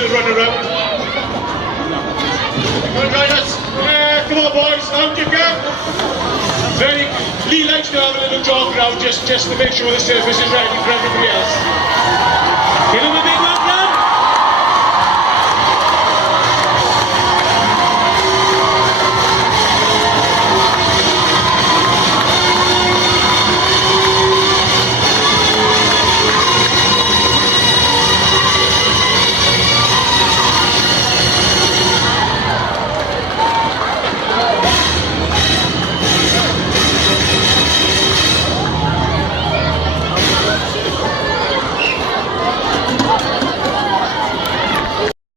little run around. You want to join us? Come on, boys, out you go. Lee likes to have a little jog around just to make sure the surface is ready for everybody else. Give him a big one.